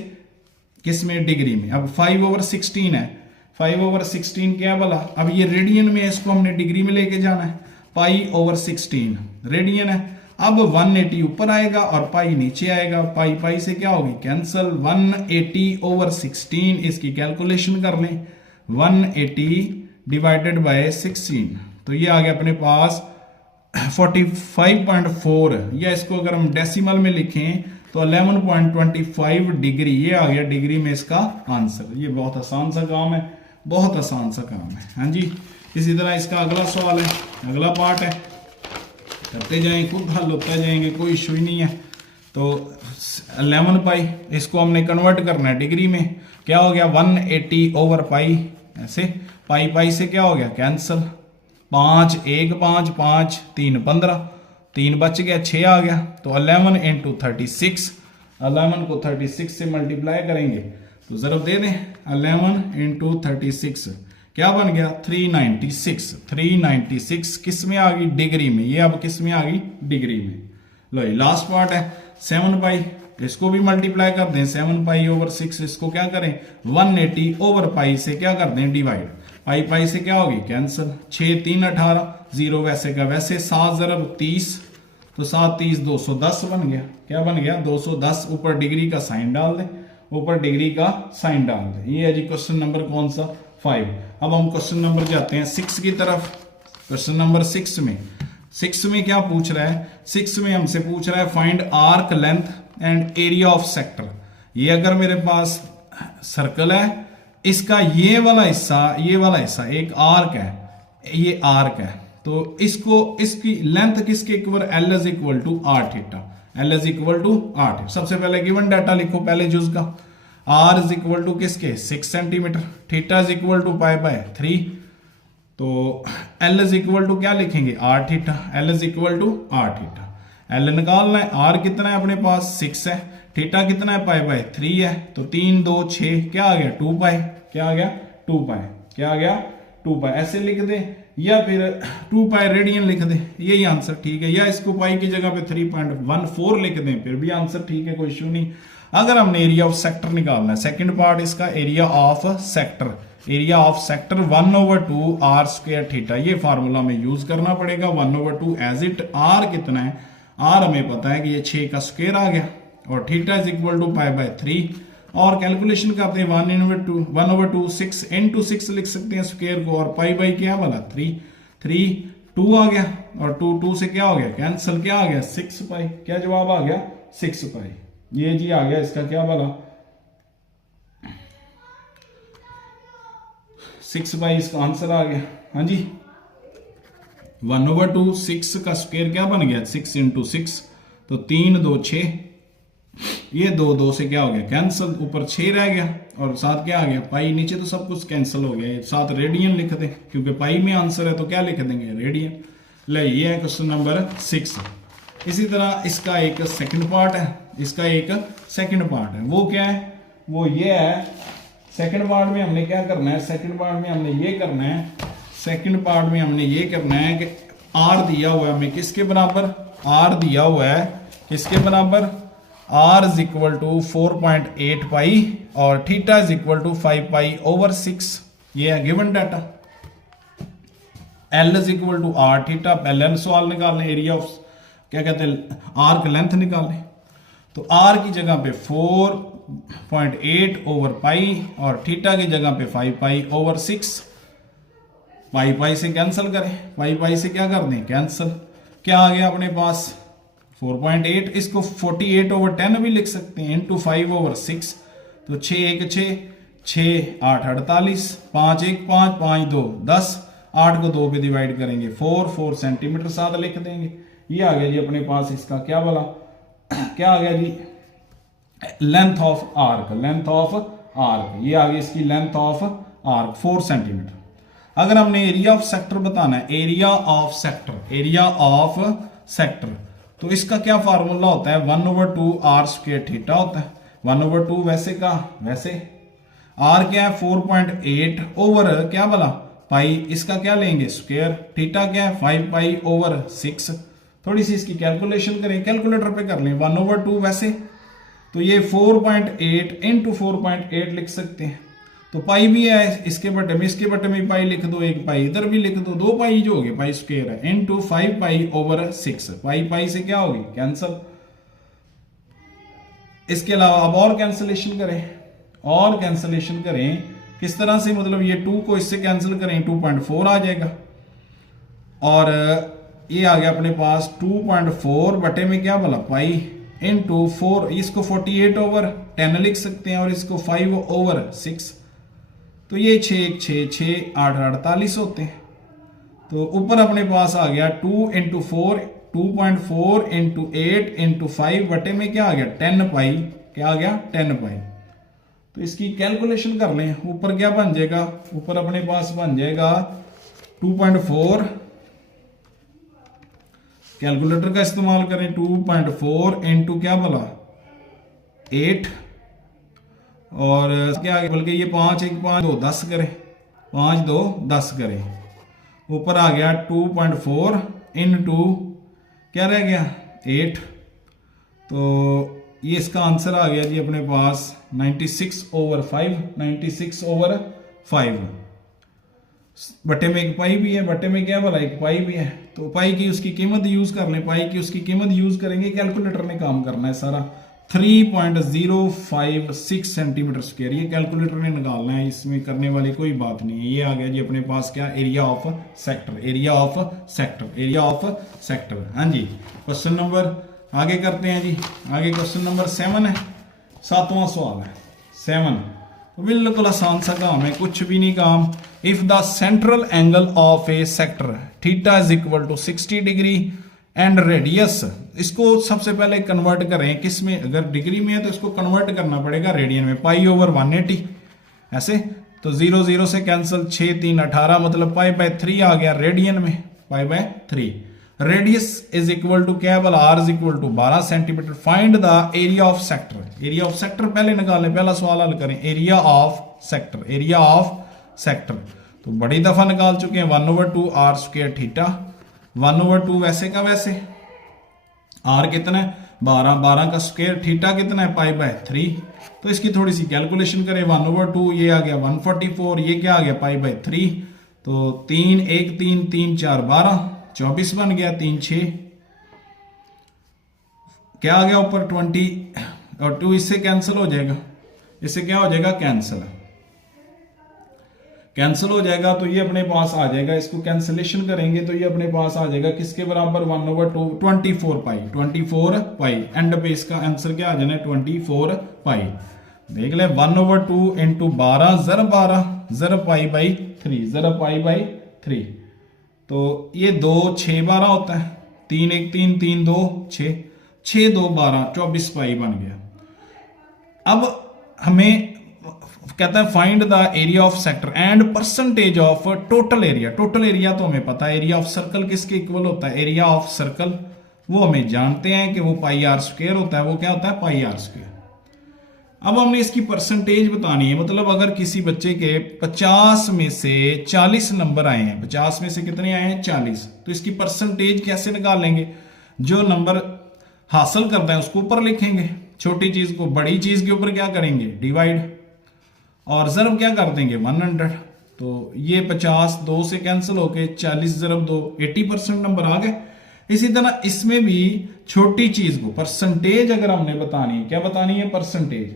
किस में, डिग्री में। अब 5/16 है, 5/16 क्या है भला, अब ये रेडियन में है, इसको हमने डिग्री में लेके जाना है। पाई/16 रेडियन है। अब 180 ऊपर आएगा और पाई नीचे आएगा, पाई पाई से क्या होगी कैंसल। 180/16 इसकी कैलकुलेशन कर लें, 180 डिवाइडेड बाय 16, तो ये आ गया अपने पास 45.4, या इसको अगर हम डेसिमल में लिखें तो 11.25 डिग्री। ये आ गया डिग्री में इसका आंसर। ये बहुत आसान सा काम है, बहुत आसान सा काम है। हाँ जी, इसी तरह इसका अगला सवाल है, अगला पार्ट है, करते जाएं, खुद हल होता जाएंगे, कोई इशू ही नहीं है। तो 11 पाई इसको हमने कन्वर्ट करना है डिग्री में। क्या हो गया 180/पाई, ऐसे पाई पाई से क्या हो गया कैंसल। 5 1 5 5 3 15, 3 बच गया, 6 आ गया। तो 11 × 36, 11 को 36 से मल्टीप्लाई करेंगे तो जरूर दे दें। 11 × 36 क्या बन गया 396। 396 किस में आ गई, डिग्री में। ये अब किस में आ गई, डिग्री में। लो ये लास्ट पार्ट है 7 पाई, इसको भी मल्टीप्लाई कर दें। 7 पाई/6 इसको क्या करें 180/पाई से क्या कर दें डिवाइड। पाई पाई से क्या होगी कैंसल। 6 3 18, 0 वैसे का वैसे। 7 × 30 तो 7 30 210 बन गया। क्या बन गया 210। ऊपर डिग्री का साइन डाल दें, ऊपर डिग्री का साइन डाल दें। ये है जी क्वेश्चन नंबर कौन सा 5। अब हम क्वेश्चन नंबर जाते हैं 6 की तरफ। क्वेश्चन नंबर 6 में क्या पूछ रहा है, 6 में हमसे पूछ रहा है find arc length and area of sector. ये अगर मेरे पास सर्कल है, इसका ये वाला हिस्सा एक आर्क है, ये आर्क है, तो इसकी लेंथ किसके equal, L = r theta. L = r। सबसे पहले गिवन डाटा लिखो पहले जुज का। r = किसके 6 सेंटीमीटर, थीटा = π/3। तो L = क्या लिखेंगे r theta. L = r theta. L निकालना है, r कितना है अपने पास 6 है, थीटा कितना है π/3 है। तो 3 2 6 क्या आ गया 2 पाई। क्या आ गया 2 पाई। क्या आ गया 2 पाई। ऐसे लिख दे या फिर 2 पाई रेडियन लिख दे, यही आंसर ठीक है। या इसको पाई की जगह पे 3.14 लिख दें, फिर भी आंसर ठीक है, कोई इशू नहीं। अगर हमने एरिया ऑफ सेक्टर निकालना है, सेकंड पार्ट इसका area of sector. Area of sector 1/2 r² theta. ये फार्मूला में यूज करना पड़ेगा 1/2 एज इट। r कितना है, r हमें पता है कि ये 6 का स्क्वायर आ गया और थीटा = π/3। और कैलकुलेशन करते हैं 1/2 6 × 6 लिख सकते हैं स्क्वायर को, और पाई क्या वाला 3 2 आ गया, और 2 से क्या हो गया कैंसिल। क्या आ गया 6 पाई। क्या जवाब आ गया 6 पाई। ये जी आ गया इसका क्या वाला 6 पाई इसका आंसर आ गया। हाँ जी 1/2 6 का स्क्वायर क्या बन गया 6 × 6, तो 3 2 6, ये 2 2 से क्या हो गया कैंसिल, ऊपर 6 रह गया और साथ क्या आ गया पाई। नीचे तो सब कुछ कैंसिल हो गया, साथ रेडियन लिख दें क्योंकि पाई में आंसर है, तो क्या लिख देंगे रेडियन। ले ये है क्वेश्चन नंबर 6। इसी तरह इसका एक सेकंड पार्ट है, इसका एक सेकंड पार्ट है। वो क्या है, वो ये है। सेकंड पार्ट में हमने क्या करना है, सेकंड पार्ट में हमने ये करना है, सेकंड पार्ट में हमने ये करना है कि r दिया हुआ है हमें किसके बराबर, r दिया हुआ है किसके बराबर, r = 4.8 पाई और थीटा = 5 π/6। ये है given data. L = r theta. पहले सवाल निकालने एरिया ऑफ क्या कहते हैं आर्क लेंथ निकालें, तो r की जगह पे 4.8/पाई और थीटा की जगह पे 5 π/6। पाई से कैंसिल करें, पाई से क्या कर दें कैंसिल। क्या आ गया अपने पास 4.8। इसको 48/10 भी लिख सकते हैं इंटू 5/6। तो 6 1 6 6 8 48, 5 1 5 5 2 10, 8 को 2 पे डिवाइड करेंगे 4 सेंटीमीटर साथ लिख देंगे। ये आ गया जी अपने पास इसका क्या वाला क्या आ गया जी length of arc. Length of arc ये आ गई इसकी लेंथ ऑफ आर्क 4 सेंटीमीटर। अगर हमने एरिया ऑफ सेक्टर बताना है, area of sector, area of sector, तो इसका क्या फार्मूला होता है, 1/2 आर स्क्वायर थीटा होता है। 1/2 वैसे का वैसे, आर क्या है 4.8 ओवर क्या बोला पाई, इसका क्या लेंगे स्क्वायर, थीटा क्या है 5 पाई ओवर 6। थोड़ी सी इसकी कैलकुलेशन करें, कैलकुलेटर पे कर लें। 1/2 वैसे तो ये 4.8 इंटू 4.8 लिख सकते हैं, तो पाई भी है इसके बटे में, इसके बटे में पाई लिख दो, एक पाई इधर भी लिख दो, 2 पाई जो हो गए पाई स्क्वायर है, इंटू 5 पाई ओवर 6। पाई पाई से क्या होगी कैंसल। इसके अलावा अब और कैंसलेशन करें, और कैंसलेशन करें किस तरह से, मतलब ये 2 को इससे कैंसिल करें 2.4 आ जाएगा, और ये आ गया अपने पास 2.4 बटे में क्या बोला पाई इंटू 4, इसको 48 ओवर 10 लिख सकते हैं और इसको 5 ओवर 6, तो ये 6 6 6 8 48 होते हैं। तो ऊपर अपने पास आ गया 2 इंटू 4, 2.4 इंटू 8 इंटू 5 बटे में क्या आ गया 10 पाई, क्या आ गया 10 पाई। तो इसकी कैलकुलेशन कर लें, ऊपर क्या बन जाएगा, ऊपर अपने पास बन जाएगा 2.4, कैलकुलेटर का इस्तेमाल करें, 2.4 इंटू क्या बोला 8, और क्या बल्कि ये 5 1 5 2 10 करें, 5 2 10 करें, ऊपर आ गया 2.4 इंटू क्या रह गया 8, तो ये इसका आंसर आ गया जी अपने पास 96/5, 96/5। बटे में एक पाई भी है, बटे में क्या बोला एक पाई भी है, तो पाई की उसकी कीमत यूज कर लें, पाई की उसकी कीमत यूज करेंगे, कैलकुलेटर ने काम करना है सारा। 3.056 सेंटीमीटर स्क्वायर, ये कैलकुलेटर ने निकालना है, इसमें करने वाली कोई बात नहीं है। ये आ गया जी अपने पास क्या area of sector, area of sector, area of sector. हाँ जी, क्वेश्चन नंबर आगे करते हैं जी, आगे क्वेश्चन नंबर 7 है, 7वां सवाल है 7, तो बिल्कुल आसान सा काम है, कुछ भी नहीं काम। If the central angle of a sector theta is equal to 60 degree and radius, इसको सबसे पहले कन्वर्ट करें किस में, अगर डिग्री में है तो इसको कन्वर्ट करना पड़ेगा रेडियन में, पाई ओवर 180 ऐसे, तो 0 0 से कैंसिल, 6 3 18, मतलब पाई/3 आ गया रेडियन में, पाई/3। रेडियस इज इक्वल टू क्या बोला, r is equal to 12 centimetre. Find the area of sector, area of sector पहले निकालें, पहला सवाल हल करें, area of sector, area of sector तो बड़ी दफा निकाल चुके हैं, 1/2 आर स्क्वायर थीटा, 1/2 वैसे का वैसे, आर कितना है 12, 12 का स्क्वायर, थीटा कितना है पाई/3, तो इसकी थोड़ी सी कैलकुलेशन करें, 1/2 ये आ गया 144, ये क्या आ गया पाई/3, तो 3 1 3 3 4 12 24 बन गया, 3 6 क्या आ गया ऊपर 20, और 2 इससे कैंसिल हो जाएगा, इससे क्या हो जाएगा कैंसिल, कैंसिल हो जाएगा, तो ये अपने पास आ जाएगा, इसको कैंसिलेशन करेंगे तो ये अपने पास आ जाएगा किसके बराबर 1/2 24 पाई, 24 पाई, एंड पे इसका आंसर क्या आ जाना 24 पाई। देख ले 1/2 इंटू 12 ज़र 12 ज़र पाई/3, ज़र पाई/3, तो ये 2 6 12 होता है, 3 1 3 3 2 6 6 2 12 24 पाई बन गया। अब हमें कहता है find the area of sector and percentage of total area. Total area तो हमें पता है, एरिया ऑफ सर्कल किसके इक्वल होता है, एरिया ऑफ सर्कल वो हमें जानते हैं कि वो πr² होता है, वो क्या होता है πr²। अब हमने इसकी परसेंटेज बतानी है, मतलब अगर किसी बच्चे के 50 में से 40 नंबर आए हैं, 50 में से कितने आए हैं 40, तो इसकी परसेंटेज कैसे निकालेंगे, जो नंबर हासिल करता है उसको ऊपर लिखेंगे, छोटी चीज को बड़ी चीज के ऊपर क्या करेंगे डिवाइड, और ज़रब क्या कर देंगे 100, तो ये 50 2 से कैंसिल होके 40 ज़रब 2 80% नंबर आ गए। इसी तरह इसमें भी छोटी चीज को परसेंटेज अगर हमने बतानी है, क्या बतानी है परसेंटेज,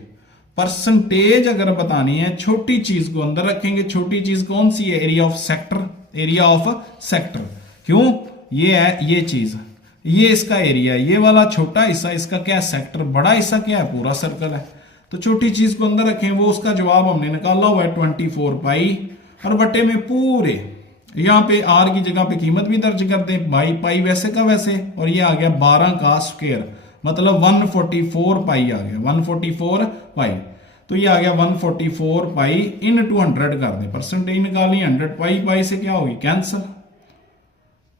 परसेंटेज अगर बतानी है छोटी चीज को अंदर रखेंगे, छोटी चीज कौन सी है area of sector, area of sector, क्यों ये है ये चीज, ये इसका एरिया, ये वाला छोटा हिस्सा इसका क्या है सेक्टर, बड़ा हिस्सा क्या है पूरा सर्कल है, तो छोटी चीज को अंदर रखें, वो उसका जवाब हमने निकाला हुआ है 24 पाई, और बटे में पूरे यहाँ पे आर की जगह पे कीमत भी दर्ज कर दें, पाई पाई वैसे का वैसे, और ये आ गया 12 का स्क्वायर, मतलब 144 पाई आ गया, 144 पाई। तो ये आ गया 144 पाई इन टू 100 कर दें, परसेंटेज निकालनी 100 पाई पाई से क्या होगी कैंसिल।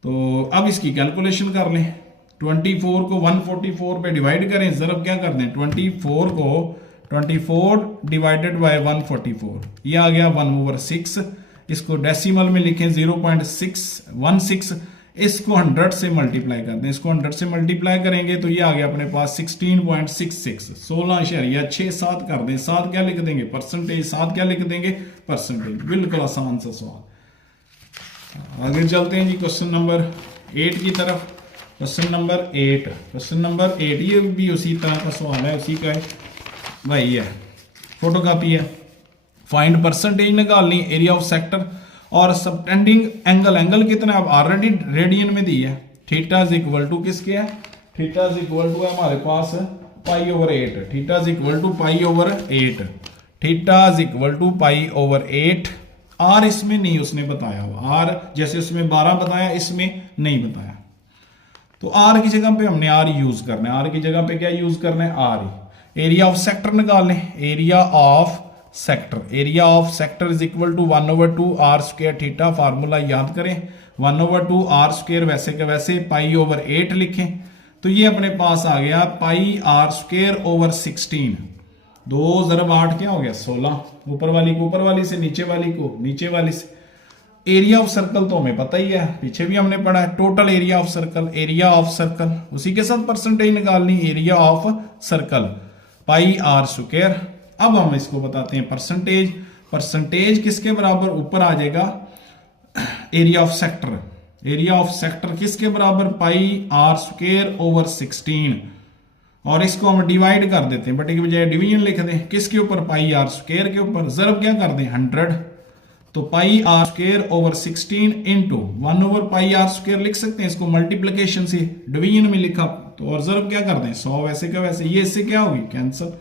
तो अब इसकी कैलकुलेशन कर लें, 24 को 144 पे डिवाइड करें, ज़रब क्या कर दें 24 को 24 डिवाइडेड बाय 144, ये आ गया 1/6। इसको डेसिमल में लिखें 0.616, इसको 100 से मल्टीप्लाई कर दें, इसको 100 से मल्टीप्लाई करेंगे तो ये आ गया अपने पास 16.66, 16.67 कर दें। 7 क्या लिख देंगे परसेंटेज, 7 क्या लिख देंगे परसेंटेज। बिल्कुल आसान सा सवाल। आगे चलते हैं जी क्वेश्चन नंबर 8 की तरफ। क्वेश्चन नंबर 8 ये भी उसी तरह का सवाल है, उसी का है भाई है, फोटोकॉपी है। फाइंड परसेंटेज निकालनी एरिया ऑफ सेक्टर और सबटेंडिंग एंगल, एंगल कितना अब ऑलरेडी रेडियन में दी है। थीटा इज इक्वल टू किसके है, थीटा इज इक्वल टू है हमारे पास π/8, theta is equal to π/8, theta is equal to π/8। R इसमें नहीं उसने बताया हुआ, आर जैसे उसमें 12 बताया इसमें नहीं बताया, तो आर की जगह पे हमने आर यूज करना है। आर की जगह पे क्या यूज करना है आर ही। एरिया ऑफ सेक्टर निकाल लें, area of sector is equal to 1/2 r square theta, formula याद करें 1/2 आर स्क्वायर वैसे के वैसे π/8 लिखें, तो ये अपने पास आ गया πr²/16, 2 × 8 क्या हो गया 16, ऊपर वाली को ऊपर वाली से, नीचे वाली को नीचे वाली से। एरिया ऑफ सर्कल तो हमें पता ही है, पीछे भी हमने पढ़ा है, टोटल एरिया ऑफ सर्कल, उसी के साथ परसेंटेज निकालनी, एरिया ऑफ सर्कल πr²। अब हम इसको बताते हैं परसेंटेज किसके बराबर, ऊपर आ जाएगा एरिया ऑफ सेक्टर किसके बराबर πr²/16, और इसको हम डिवाइड कर देते हैं, बटे की बजाय डिवीजन लिख दें, किसके ऊपर πr² के ऊपर, ज़रब क्या कर दें 100, तो πr²/16 इंटू 1/πr² लिख सकते हैं, इसको मल्टीप्लिकेशन से डिवीजन में लिखा तो, और ज़रब क्या कर दें 100 वैसे का वैसे, ये इससे क्या होगी कैंसिल,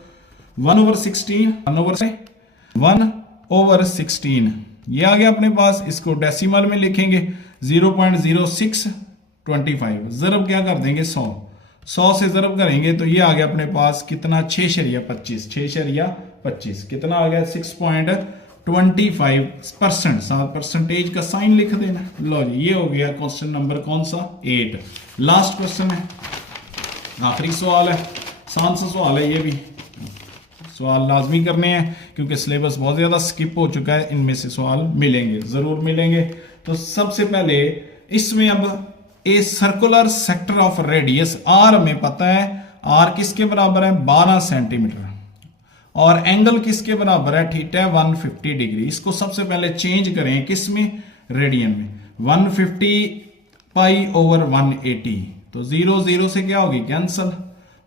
1/16 ये आ गया अपने पास। इसको डेसिमल में लिखेंगे 0.0625, ज़रब क्या कर देंगे 100 से ज़रब करेंगे तो ये आ गया अपने पास कितना 6.25, कितना आ गया 6.25%, 7% का साइन लिख देना। लो जी ये हो गया क्वेश्चन नंबर कौन सा 8। लास्ट क्वेश्चन है, आखिरी सवाल है, आसान सा सवाल है, ये भी सवाल लाजमी करने हैं क्योंकि सिलेबस बहुत ज़्यादा स्किप हो चुका है, इनमें से सवाल मिलेंगे, ज़रूर मिलेंगे। तो सबसे पहले इसमें अब a circular sector of radius, r हमें पता है, आर किसके बराबर है 12 सेंटीमीटर, और एंगल किसके बराबर है थीटा 150 डिग्री। इसको सबसे पहले चेंज करें किसमें, रेडियन में, 150 π/180, तो 0 से क्या होगी कैंसिल,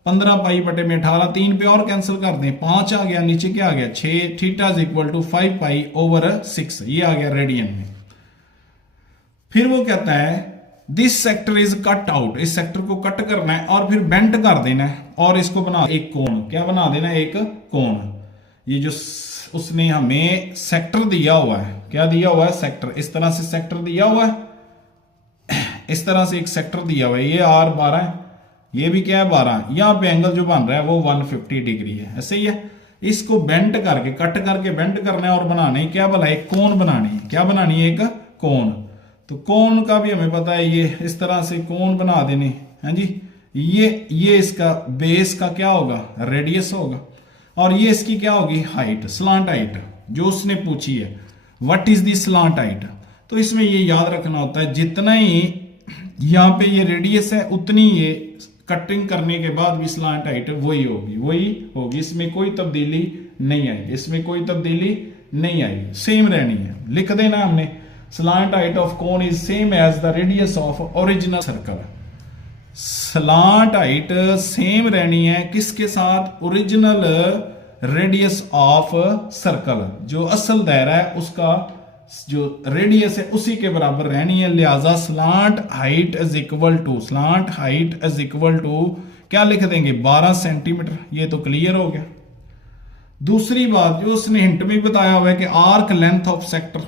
15 π/18, 3 पे और कैंसिल कर दें, 5 आ गया, नीचे क्या आ गया 6, थीटा इज इक्वल टू 5 π/6, ये आ गया रेडियन में। फिर वो कहता है this sector is cut out, इस सेक्टर को कट करना है और फिर बेंट कर देना है और इसको बना एक कोण, क्या बना देना है एक कोण। ये जो उसने हमें सेक्टर दिया हुआ है, क्या दिया हुआ है सेक्टर, इस तरह से सेक्टर दिया हुआ है, इस तरह से एक सेक्टर दिया हुआ है, ये R12 है, ये भी क्या है 12, यहां पे एंगल जो बन रहा है वो 150 डिग्री है, ऐसे ही है। इसको बेंट करके कट करके बेंट करना है और बनाना है क्या भला, एक कोण बनानी है, क्या बनानी है एक कोण। तो कोण का भी हमें पता है, ये इस तरह से कोण बना देने हैं जी, ये इसका बेस का क्या होगा रेडियस होगा, और ये इसकी क्या होगी हाइट, स्लांट हाइट जो उसने पूछी है, what is the slant height. तो इसमें ये याद रखना होता है जितना ही यहाँ पे ये रेडियस है उतनी ये कटिंग करने के बाद भी स्लांट हाइट वही होगी, इसमें कोई तब्दीली नहीं आएगी, नहीं आएगी, सेम रहनी है। लिख देना हमने slant height of cone is same as the radius of original circle. Slant height same रहनी है किसके साथ, ओरिजिनल रेडियस ऑफ सर्कल, जो असल दायरा है उसका जो रेडियस है उसी के बराबर रहनी है। लिहाजा slant height is equal to क्या लिख देंगे 12 सेंटीमीटर, ये तो क्लियर हो गया। दूसरी बात जो उसने हिंट में बताया हुआ है कि आर्क लेंथ ऑफ सेक्टर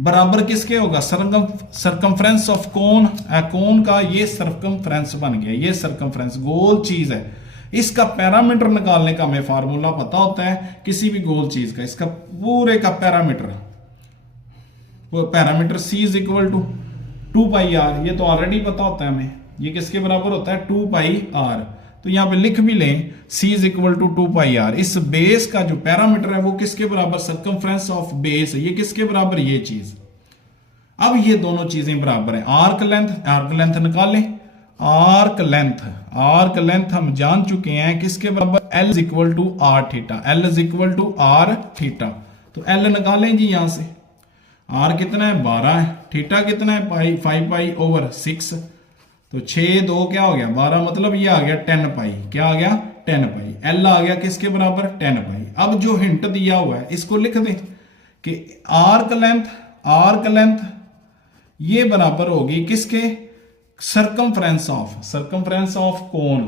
बराबर किसके होगा, सरकमफ्रेंस ऑफ कोन, कोन का ये सरकमफ्रेंस बन गया, ये सरकमफ्रेंस गोल चीज है, इसका पैरामीटर निकालने का हमें फार्मूला पता होता है किसी भी गोल चीज का, इसका पूरे का parameter C is equal to 2πr, ये तो ऑलरेडी पता होता है हमें, ये किसके बराबर होता है 2πr। तो यहां पे लिख भी लें C is equal to 2πr। इस बेस का जो पैरामीटर है वो किसके बराबर, सर्कमफ्रेंस ऑफ बेस, ये किसके बराबर, ये चीज। अब ये दोनों चीजें बराबर हैं। आर्क लेंथ निकालें, आर्क लेंथ हम जान चुके हैं किसके बराबर, L is equal to r theta, L is equal to r theta. तो L निकालें जी यहां से, R कितना है 12 है, थीटा कितना है 5π/6, तो 6 2 क्या हो गया 12, मतलब ये आ गया 10π, क्या आ गया 10π। L आ गया किसके बराबर 10π। अब जो हिंट दिया हुआ है इसको लिख दें कि आर्क लेंथ ये बराबर होगी किसके, सर्कमफ्रेंस ऑफ कोन,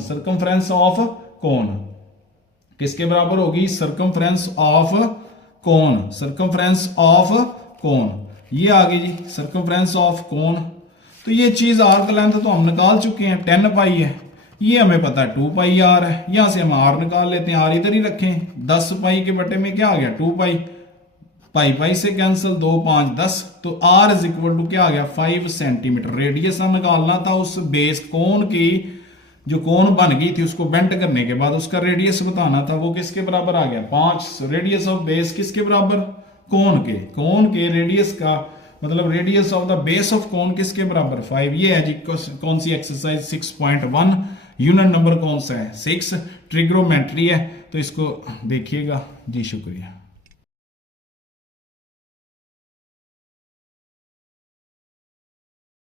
किसके बराबर होगी, सर्कमफ्रेंस ऑफ कोन, ये आ गई जी सर्कमफ्रेंस ऑफ कोन। तो ये चीज आर्क लेंथ तो हम निकाल चुके हैं 10π है, ये हमें पता है 2πr है, यहां से हम r निकाल लेते हैं, r इधर ही रखें, 10π के बटे में क्या आ गया 2π, पाई से कैंसिल, 2 5 10, तो r इज इक्वल टू क्या आ गया 5 सेंटीमीटर। रेडियस हम निकालना था उस बेस कोन की, जो कोन बन गई थी उसको बेंट करने के बाद उसका रेडियस बताना था, वो किसके बराबर आ गया 5। रेडियस ऑफ बेस किसके बराबर, कोन के रेडियस का मतलब radius of the base of cone किसके बराबर 5। ये है जी कौन सी एक्सरसाइज 6.1, यूनिट नंबर कौन सा है 6, ट्रिग्नोमेट्री है। तो इसको देखिएगा जी, शुक्रिया।